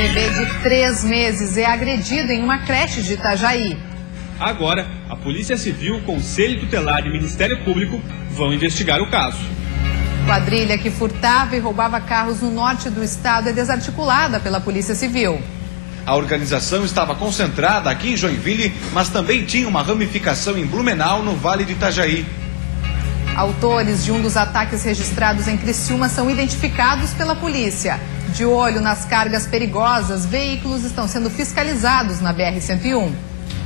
Bebê de 3 meses é agredido em uma creche de Itajaí. Agora, a Polícia Civil, Conselho Tutelar e Ministério Público vão investigar o caso. Quadrilha que furtava e roubava carros no norte do estado é desarticulada pela Polícia Civil. A organização estava concentrada aqui em Joinville, mas também tinha uma ramificação em Blumenau, no Vale do Itajaí. Autores de um dos ataques registrados em Criciúma são identificados pela polícia. De olho nas cargas perigosas, veículos estão sendo fiscalizados na BR-101.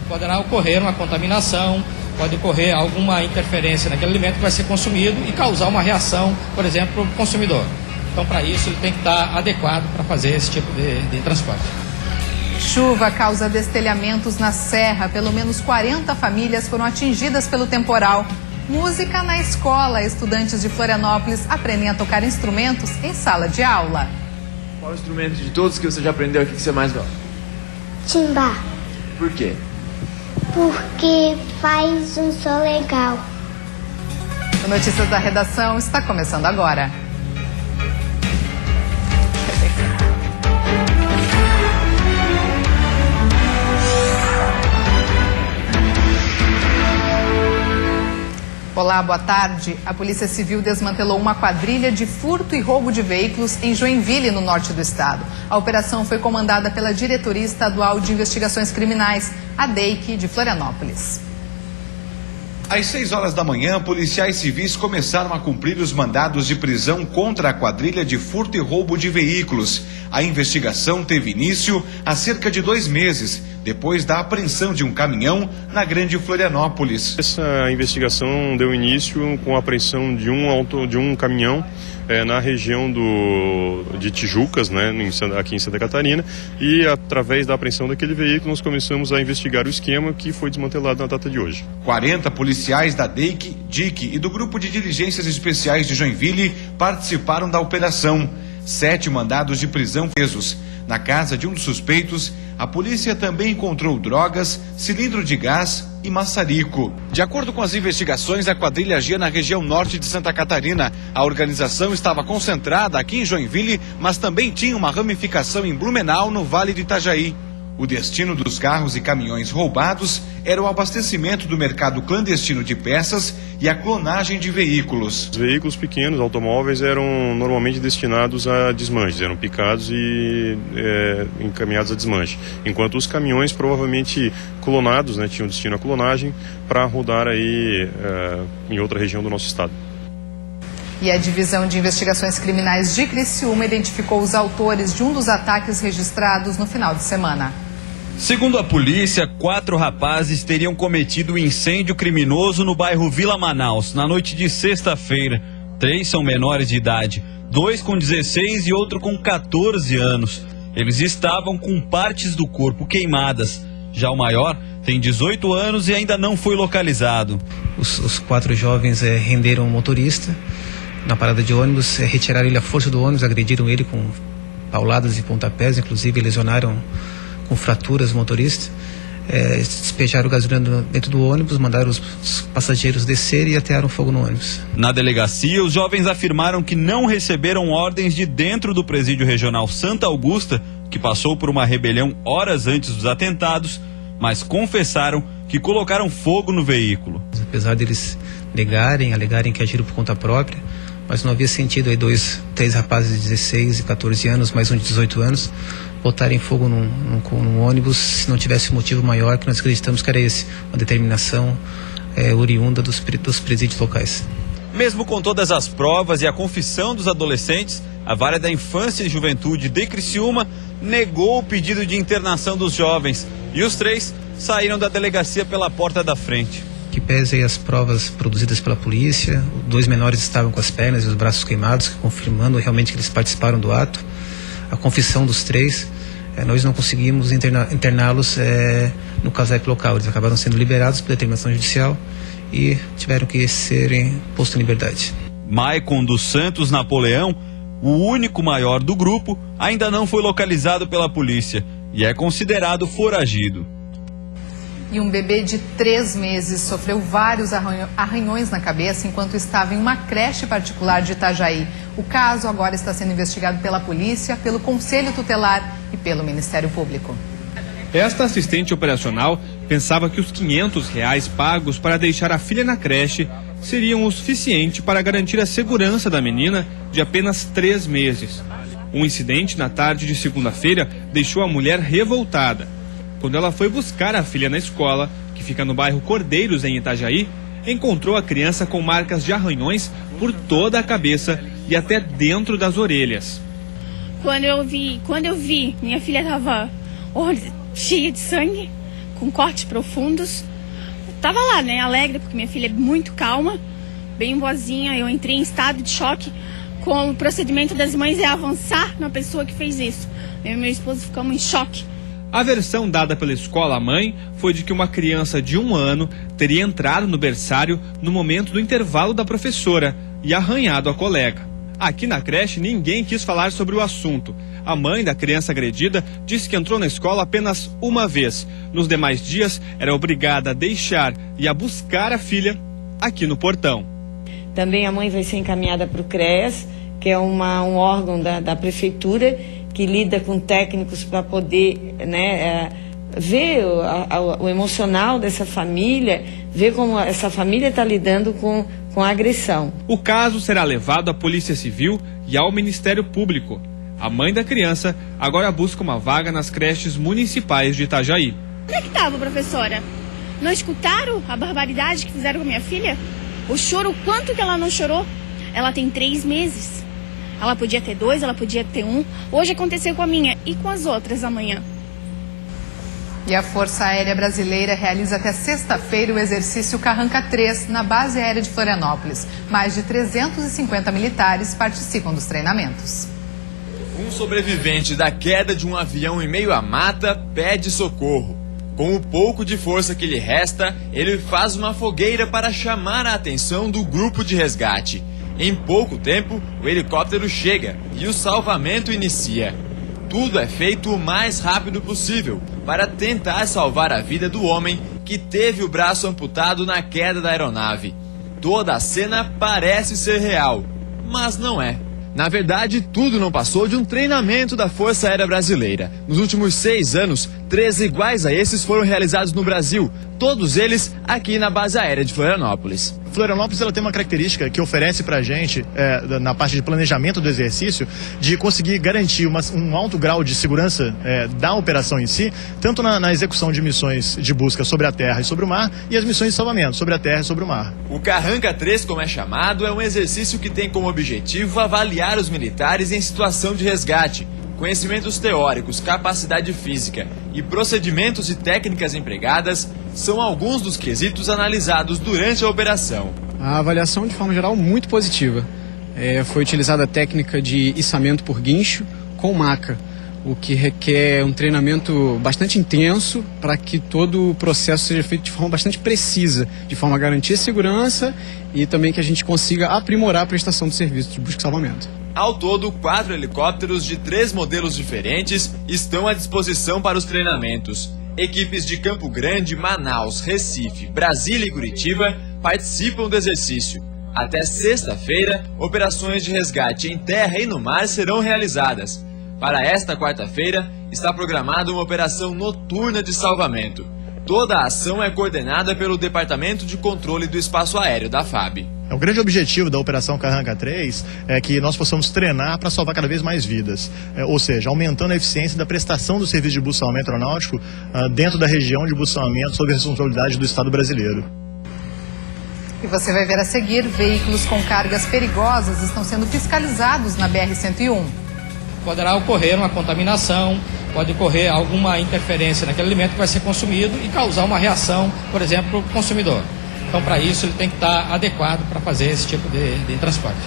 Poderá ocorrer uma contaminação, pode ocorrer alguma interferência naquele alimento que vai ser consumido e causar uma reação, por exemplo, para o consumidor. Então, para isso, ele tem que estar adequado para fazer esse tipo de transporte. Chuva causa destelhamentos na serra. Pelo menos 40 famílias foram atingidas pelo temporal. Música na escola. Estudantes de Florianópolis aprendem a tocar instrumentos em sala de aula. Qual o instrumento de todos que você já aprendeu aqui que você mais gosta? Timbá. Por quê? Porque faz um som legal. O Notícias da Redação está começando agora. Olá, boa tarde. A Polícia Civil desmantelou uma quadrilha de furto e roubo de veículos em Joinville, no norte do estado. A operação foi comandada pela Diretoria Estadual de Investigações Criminais, a DEIC, de Florianópolis. Às 6 horas da manhã, policiais civis começaram a cumprir os mandados de prisão contra a quadrilha de furto e roubo de veículos. A investigação teve início há cerca de 2 meses, depois da apreensão de um caminhão na Grande Florianópolis. Essa investigação deu início com a apreensão de um caminhão na região de Tijucas, né, aqui em Santa Catarina, e através da apreensão daquele veículo nós começamos a investigar o esquema que foi desmantelado na data de hoje. 40 policiais da DEIC, DIC e do Grupo de Diligências Especiais de Joinville participaram da operação. 7 mandados de prisão presos. Na casa de um dos suspeitos, a polícia também encontrou drogas, cilindro de gás e maçarico. De acordo com as investigações, a quadrilha agia na região norte de Santa Catarina. A organização estava concentrada aqui em Joinville, mas também tinha uma ramificação em Blumenau, no Vale do Itajaí. O destino dos carros e caminhões roubados era o abastecimento do mercado clandestino de peças e a clonagem de veículos. Os veículos pequenos, automóveis, eram normalmente destinados a desmanches, eram picados e encaminhados a desmanche. Enquanto os caminhões, provavelmente clonados, né, tinham destino à clonagem para rodar aí em outra região do nosso estado. E a Divisão de Investigações Criminais de Criciúma identificou os autores de um dos ataques registrados no final de semana. Segundo a polícia, 4 rapazes teriam cometido um incêndio criminoso no bairro Vila Manaus, na noite de sexta-feira. 3 são menores de idade, 2 com 16 e outro com 14 anos. Eles estavam com partes do corpo queimadas. Já o maior tem 18 anos e ainda não foi localizado. Os 4 jovens renderam o motorista na parada de ônibus, retiraram ele à força do ônibus, agrediram ele com pauladas e pontapés, inclusive lesionaram com fraturas o motorista, despejaram gasolina dentro do ônibus, mandaram os passageiros descer e atearam fogo no ônibus. Na delegacia, os jovens afirmaram que não receberam ordens de dentro do presídio regional Santa Augusta, que passou por uma rebelião horas antes dos atentados, mas confessaram que colocaram fogo no veículo. Apesar deles alegarem que agiram por conta própria, mas não havia sentido aí 3 rapazes de 16 e 14 anos, mais um de 18 anos, botarem fogo num ônibus se não tivesse motivo maior, que nós acreditamos que era esse, uma determinação oriunda dos presídios locais. Mesmo com todas as provas e a confissão dos adolescentes, a Vara da Infância e Juventude de Criciúma negou o pedido de internação dos jovens e os 3 saíram da delegacia pela porta da frente. Que pese as provas produzidas pela polícia, 2 menores estavam com as pernas e os braços queimados, confirmando realmente que eles participaram do ato. A confissão dos 3, nós não conseguimos interná-los no CASEP local. Eles acabaram sendo liberados por determinação judicial e tiveram que serem postos em liberdade. Maicon dos Santos Napoleão, o único maior do grupo, ainda não foi localizado pela polícia e é considerado foragido. E um bebê de 3 meses sofreu vários arranhões na cabeça enquanto estava em uma creche particular de Itajaí. O caso agora está sendo investigado pela polícia, pelo Conselho Tutelar e pelo Ministério Público. Esta assistente operacional pensava que os R$500 pagos para deixar a filha na creche seriam o suficiente para garantir a segurança da menina de apenas 3 meses. Um incidente na tarde de segunda-feira deixou a mulher revoltada. Quando ela foi buscar a filha na escola, que fica no bairro Cordeiros, em Itajaí, encontrou a criança com marcas de arranhões por toda a cabeça e até dentro das orelhas. Quando eu vi, minha filha estava cheia de sangue, com cortes profundos. Tava lá, né, alegre, porque minha filha é muito calma, bem boazinha. Eu entrei em estado de choque. Com o procedimento das mães é avançar na pessoa que fez isso. Eu e meu esposo ficamos em choque. A versão dada pela escola à mãe foi de que uma criança de 1 ano teria entrado no berçário no momento do intervalo da professora e arranhado a colega. Aqui na creche, ninguém quis falar sobre o assunto. A mãe da criança agredida disse que entrou na escola apenas uma vez. Nos demais dias, era obrigada a deixar e a buscar a filha aqui no portão. Também a mãe vai ser encaminhada para o CREAS, que é um órgão da prefeitura, que lida com técnicos para poder, né, ver o emocional dessa família, ver como essa família está lidando com a agressão. O caso será levado à Polícia Civil e ao Ministério Público. A mãe da criança agora busca uma vaga nas creches municipais de Itajaí. Onde é que estava, professora? Não escutaram a barbaridade que fizeram com a minha filha? O choro, o quanto que ela não chorou? Ela tem 3 meses. Ela podia ter 2, ela podia ter 1. Hoje aconteceu com a minha e com as outras amanhã. E a Força Aérea Brasileira realiza até sexta-feira o exercício Carranca 3 na base aérea de Florianópolis. Mais de 350 militares participam dos treinamentos. Um sobrevivente da queda de um avião em meio à mata pede socorro. Com o pouco de força que lhe resta, ele faz uma fogueira para chamar a atenção do grupo de resgate. Em pouco tempo, o helicóptero chega e o salvamento inicia. Tudo é feito o mais rápido possível para tentar salvar a vida do homem que teve o braço amputado na queda da aeronave. Toda a cena parece ser real, mas não é. Na verdade, tudo não passou de um treinamento da Força Aérea Brasileira. Nos últimos 6 anos, 3 iguais a esses foram realizados no Brasil, todos eles aqui na base aérea de Florianópolis. Florianópolis ela tem uma característica que oferece para a gente, na parte de planejamento do exercício, de conseguir garantir um alto grau de segurança da operação em si, tanto na execução de missões de busca sobre a terra e sobre o mar, e as missões de salvamento sobre a terra e sobre o mar. O Carranca 3, como é chamado, é um exercício que tem como objetivo avaliar os militares em situação de resgate. Conhecimentos teóricos, capacidade física e procedimentos e técnicas empregadas são alguns dos quesitos analisados durante a operação. A avaliação, de forma geral, muito positiva. Foi utilizada a técnica de içamento por guincho com maca, o que requer um treinamento bastante intenso para que todo o processo seja feito de forma bastante precisa, de forma a garantir a segurança e também que a gente consiga aprimorar a prestação do serviço de busca e salvamento. Ao todo, 4 helicópteros de 3 modelos diferentes estão à disposição para os treinamentos. Equipes de Campo Grande, Manaus, Recife, Brasília e Curitiba participam do exercício. Até sexta-feira, operações de resgate em terra e no mar serão realizadas. Para esta quarta-feira, está programada uma operação noturna de salvamento. Toda a ação é coordenada pelo Departamento de Controle do Espaço Aéreo da FAB. O grande objetivo da Operação Carranca 3 é que nós possamos treinar para salvar cada vez mais vidas, ou seja, aumentando a eficiência da prestação do serviço de busca e salvamento aeronáutico dentro da região de busca e salvamento sob a responsabilidade do Estado brasileiro. E você vai ver a seguir, veículos com cargas perigosas estão sendo fiscalizados na BR-101. Poderá ocorrer uma contaminação, pode ocorrer alguma interferência naquele alimento que vai ser consumido e causar uma reação, por exemplo, para o consumidor. Então, para isso, ele tem que estar adequado para fazer esse tipo de transporte.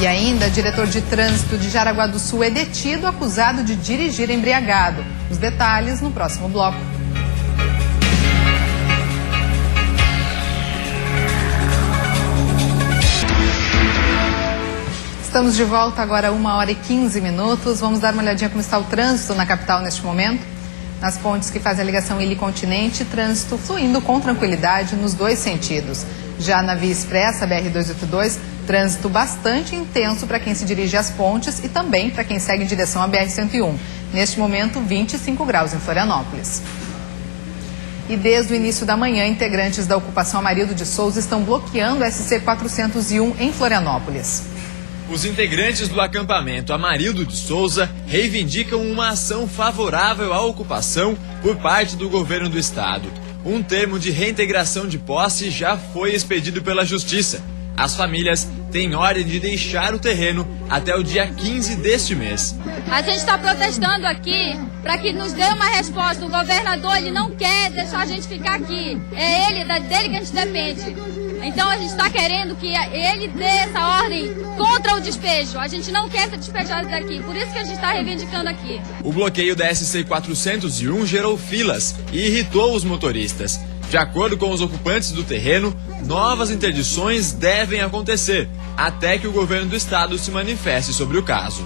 E ainda, diretor de trânsito de Jaraguá do Sul é detido acusado de dirigir embriagado. Os detalhes no próximo bloco. Estamos de volta agora, 1h15. Vamos dar uma olhadinha como está o trânsito na capital neste momento. Nas pontes que fazem a ligação ilha-continente, trânsito fluindo com tranquilidade nos dois sentidos. Já na via expressa BR-282, trânsito bastante intenso para quem se dirige às pontes e também para quem segue em direção à BR-101. Neste momento, 25 graus em Florianópolis. E desde o início da manhã, integrantes da ocupação Amarildo de Souza estão bloqueando a SC-401 em Florianópolis. Os integrantes do acampamento Amarildo de Souza reivindicam uma ação favorável à ocupação por parte do governo do estado. Um termo de reintegração de posse já foi expedido pela Justiça. As famílias têm ordem de deixar o terreno até o dia 15 deste mês. A gente está protestando aqui para que nos dê uma resposta. O governador ele não quer deixar a gente ficar aqui. É dele que a gente depende. Então a gente está querendo que ele dê essa ordem contra o despejo. A gente não quer ser despejado daqui. Por isso que a gente está reivindicando aqui. O bloqueio da SC-401 gerou filas e irritou os motoristas. De acordo com os ocupantes do terreno, novas interdições devem acontecer, até que o governo do estado se manifeste sobre o caso.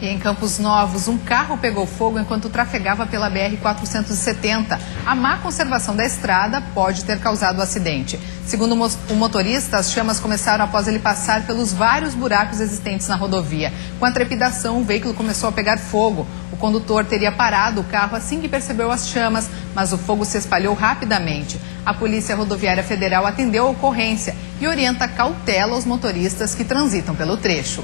E em Campos Novos, um carro pegou fogo enquanto trafegava pela BR-470. A má conservação da estrada pode ter causado o acidente. Segundo o motorista, as chamas começaram após ele passar pelos vários buracos existentes na rodovia. Com a trepidação, o veículo começou a pegar fogo. O condutor teria parado o carro assim que percebeu as chamas, mas o fogo se espalhou rapidamente. A Polícia Rodoviária Federal atendeu a ocorrência e orienta cautela aos motoristas que transitam pelo trecho.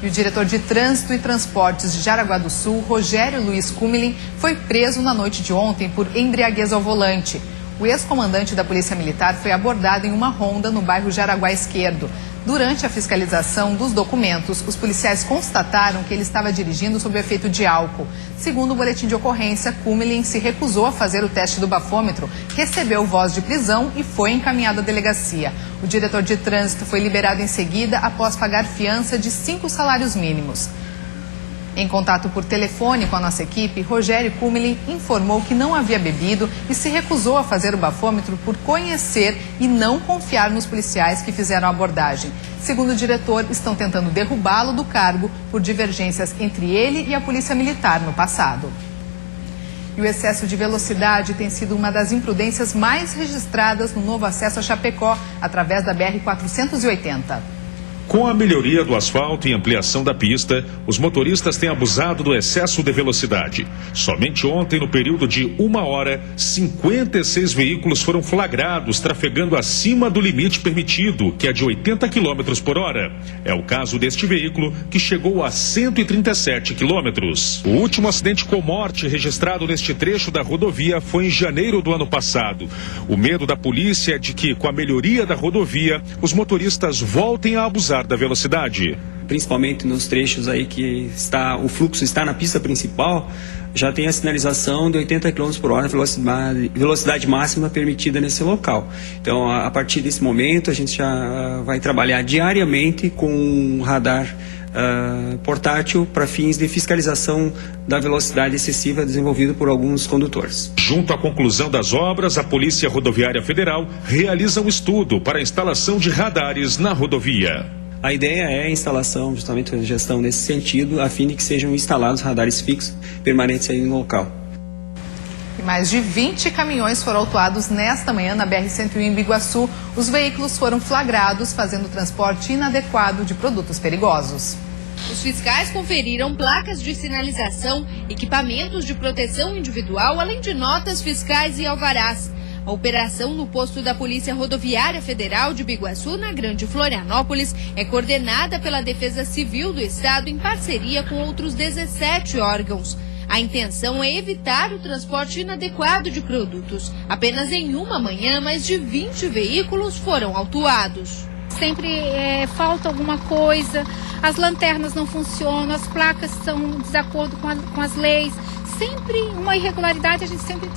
E o diretor de Trânsito e Transportes de Jaraguá do Sul, Rogério Luiz Kumelin, foi preso na noite de ontem por embriaguez ao volante. O ex-comandante da Polícia Militar foi abordado em uma ronda no bairro Jaraguá Esquerdo. Durante a fiscalização dos documentos, os policiais constataram que ele estava dirigindo sob o efeito de álcool. Segundo o boletim de ocorrência, Kumelin se recusou a fazer o teste do bafômetro, recebeu voz de prisão e foi encaminhado à delegacia. O diretor de trânsito foi liberado em seguida após pagar fiança de 5 salários mínimos. Em contato por telefone com a nossa equipe, Rogério Kumelin informou que não havia bebido e se recusou a fazer o bafômetro por conhecer e não confiar nos policiais que fizeram a abordagem. Segundo o diretor, estão tentando derrubá-lo do cargo por divergências entre ele e a Polícia Militar no passado. E o excesso de velocidade tem sido uma das imprudências mais registradas no novo acesso a Chapecó, através da BR-480. Com a melhoria do asfalto e ampliação da pista, os motoristas têm abusado do excesso de velocidade. Somente ontem, no período de 1 hora, 56 veículos foram flagrados trafegando acima do limite permitido, que é de 80 km por hora. É o caso deste veículo, que chegou a 137 km. O último acidente com morte registrado neste trecho da rodovia foi em janeiro do ano passado. O medo da polícia é de que, com a melhoria da rodovia, os motoristas voltem a abusar da velocidade. Principalmente nos trechos aí que o fluxo está na pista principal, já tem a sinalização de 80 km por hora, velocidade máxima permitida nesse local. Então, a partir desse momento, a gente já vai trabalhar diariamente com um radar portátil para fins de fiscalização da velocidade excessiva desenvolvido por alguns condutores. Junto à conclusão das obras, a Polícia Rodoviária Federal realiza um estudo para a instalação de radares na rodovia. A ideia é a instalação, justamente a gestão nesse sentido, a fim de que sejam instalados radares fixos permanentes aí no local. E mais de 20 caminhões foram autuados nesta manhã na BR-101 em Biguaçu. Os veículos foram flagrados fazendo transporte inadequado de produtos perigosos. Os fiscais conferiram placas de sinalização, equipamentos de proteção individual, além de notas fiscais e alvarás. A operação no posto da Polícia Rodoviária Federal de Biguaçu, na Grande Florianópolis, é coordenada pela Defesa Civil do Estado em parceria com outros 17 órgãos. A intenção é evitar o transporte inadequado de produtos. Apenas em uma manhã, mais de 20 veículos foram autuados. Sempre falta alguma coisa, as lanternas não funcionam, as placas estão em desacordo com as leis. Sempre uma irregularidade a gente sempre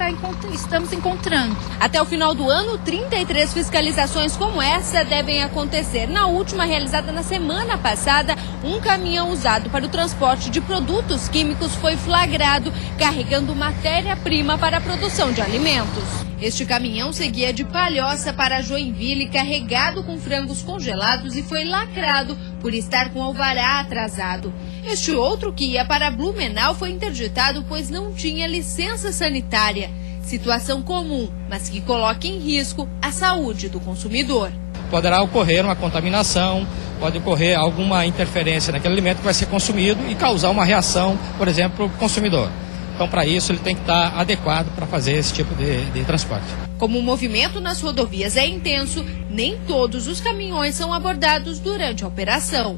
estamos encontrando. Até o final do ano, 33 fiscalizações como essa devem acontecer. Na última, realizada na semana passada, um caminhão usado para o transporte de produtos químicos foi flagrado carregando matéria-prima para a produção de alimentos. Este caminhão seguia de Palhoça para Joinville, carregado com frangos congelados e foi lacrado por estar com alvará atrasado. Este outro que ia para Blumenau foi interditado pois não tinha licença sanitária. Situação comum, mas que coloca em risco a saúde do consumidor. Poderá ocorrer uma contaminação, pode ocorrer alguma interferência naquele alimento que vai ser consumido e causar uma reação, por exemplo, para o consumidor. Então, para isso, ele tem que estar adequado para fazer esse tipo de transporte. Como o movimento nas rodovias é intenso, nem todos os caminhões são abordados durante a operação.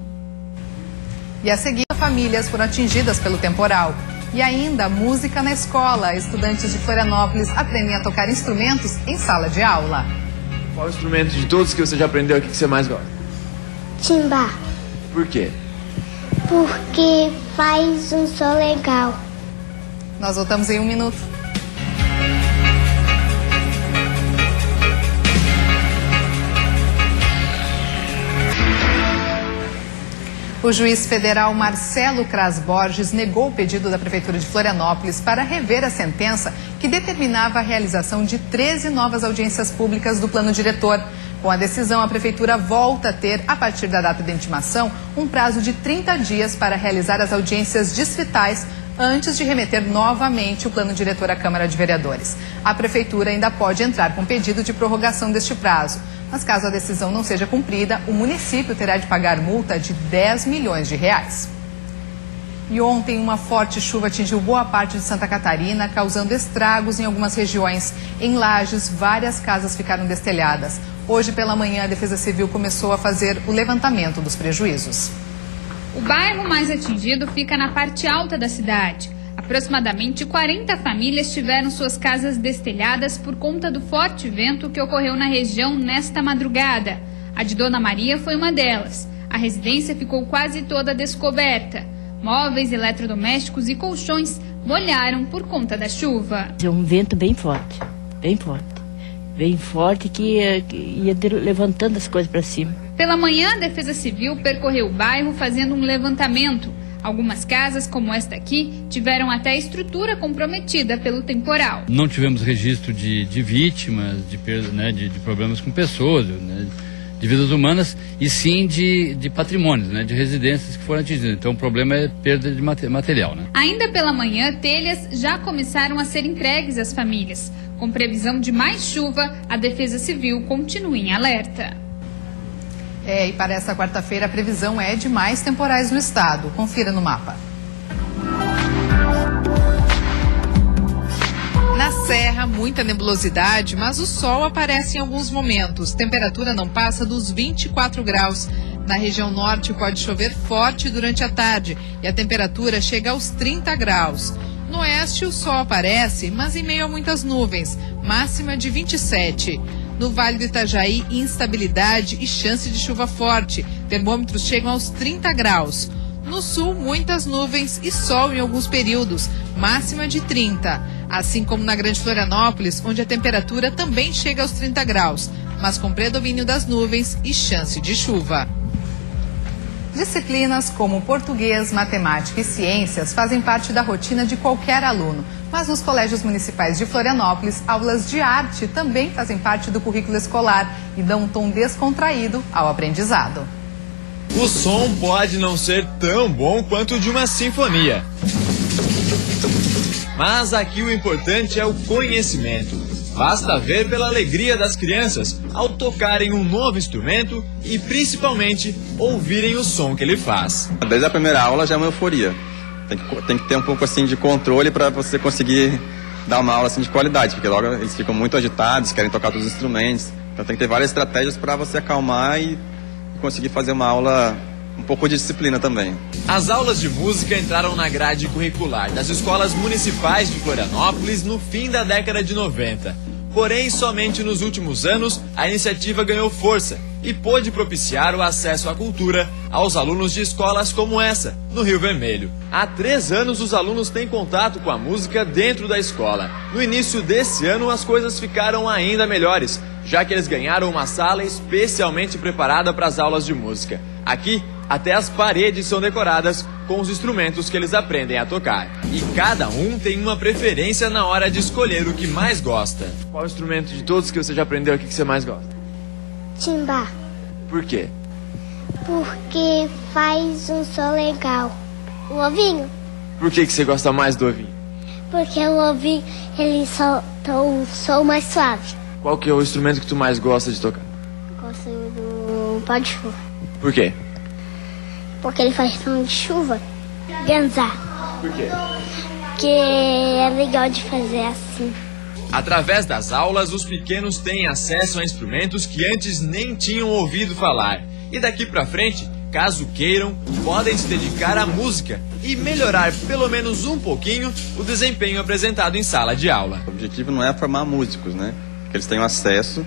E a seguir, famílias foram atingidas pelo temporal. E ainda, música na escola. Estudantes de Florianópolis aprendem a tocar instrumentos em sala de aula. Qual instrumento de todos que você já aprendeu aqui que você mais gosta? Timbá. Por quê? Porque faz um som legal. Nós voltamos em 1 minuto. O juiz federal Marcelo Cras Borges negou o pedido da Prefeitura de Florianópolis para rever a sentença que determinava a realização de 13 novas audiências públicas do plano diretor. Com a decisão, a Prefeitura volta a ter, a partir da data da intimação, um prazo de 30 dias para realizar as audiências distritais antes de remeter novamente o plano diretor à Câmara de Vereadores. A Prefeitura ainda pode entrar com pedido de prorrogação deste prazo. Mas caso a decisão não seja cumprida, o município terá de pagar multa de 10 milhões de reais. E ontem, uma forte chuva atingiu boa parte de Santa Catarina, causando estragos em algumas regiões. Em Lages, várias casas ficaram destelhadas. Hoje pela manhã, a Defesa Civil começou a fazer o levantamento dos prejuízos. O bairro mais atingido fica na parte alta da cidade. Aproximadamente 40 famílias tiveram suas casas destelhadas por conta do forte vento que ocorreu na região nesta madrugada. A de Dona Maria foi uma delas. A residência ficou quase toda descoberta. Móveis, eletrodomésticos e colchões molharam por conta da chuva. É um vento bem forte, bem forte que ia levantando as coisas para cima. Pela manhã, a Defesa Civil percorreu o bairro fazendo um levantamento. Algumas casas, como esta aqui, tiveram até a estrutura comprometida pelo temporal. Não tivemos registro de vítimas, de problemas com pessoas, de vidas humanas, e sim de patrimônios, de residências que foram atingidas. Então o problema é perda de material. Ainda pela manhã, telhas já começaram a ser entregues às famílias. Com previsão de mais chuva, a Defesa Civil continua em alerta. E para esta quarta-feira a previsão é de mais temporais no estado. Confira no mapa. Na Serra, muita nebulosidade, mas o sol aparece em alguns momentos. Temperatura não passa dos 24 graus. Na região norte pode chover forte durante a tarde e a temperatura chega aos 30 graus. No oeste o sol aparece, mas em meio a muitas nuvens, máxima de 27. No Vale do Itajaí, instabilidade e chance de chuva forte. Termômetros chegam aos 30 graus. No sul, muitas nuvens e sol em alguns períodos, máxima de 30. Assim como na Grande Florianópolis, onde a temperatura também chega aos 30 graus, mas com predomínio das nuvens e chance de chuva. Disciplinas como português, matemática e ciências fazem parte da rotina de qualquer aluno. Mas nos colégios municipais de Florianópolis, aulas de arte também fazem parte do currículo escolar e dão um tom descontraído ao aprendizado. O som pode não ser tão bom quanto o de uma sinfonia. Mas aqui o importante é o conhecimento. Basta ver pela alegria das crianças ao tocarem um novo instrumento e, principalmente, ouvirem o som que ele faz. Desde a primeira aula já é uma euforia. Tem que ter um pouco assim de controle para você conseguir dar uma aula assim de qualidade, porque logo eles ficam muito agitados, querem tocar todos os instrumentos. Então tem que ter várias estratégias para você acalmar e conseguir fazer uma aula um pouco de disciplina também. As aulas de música entraram na grade curricular das escolas municipais de Florianópolis no fim da década de 90. Porém, somente nos últimos anos, a iniciativa ganhou força e pôde propiciar o acesso à cultura aos alunos de escolas como essa, no Rio Vermelho. Há 3 anos, os alunos têm contato com a música dentro da escola. No início desse ano, as coisas ficaram ainda melhores, já que eles ganharam uma sala especialmente preparada para as aulas de música. Aqui, até as paredes são decoradas com os instrumentos que eles aprendem a tocar. E cada um tem uma preferência na hora de escolher o que mais gosta. Qual instrumento de todos que você já aprendeu aqui que você mais gosta? Timbá. Por quê? Porque faz um som legal. O ovinho? Por que você gosta mais do ovinho? Porque o ovinho, ele solta um som mais suave. Qual que é o instrumento que tu mais gosta de tocar? Gosto do pau de chuva. Por quê? Porque ele faz som de chuva. Ganzá. Por quê? Porque é legal de fazer assim. Através das aulas, os pequenos têm acesso a instrumentos que antes nem tinham ouvido falar. E daqui pra frente, caso queiram, podem se dedicar à música e melhorar pelo menos um pouquinho o desempenho apresentado em sala de aula. O objetivo não é formar músicos, né? Que eles tenham acesso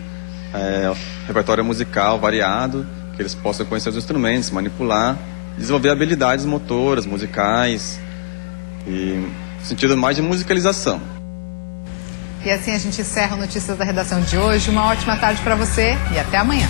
ao repertório musical variado, que eles possam conhecer os instrumentos, manipular, desenvolver habilidades motoras, musicais e no sentido mais de musicalização. E assim a gente encerra o Notícias da Redação de hoje. Uma ótima tarde para você e até amanhã.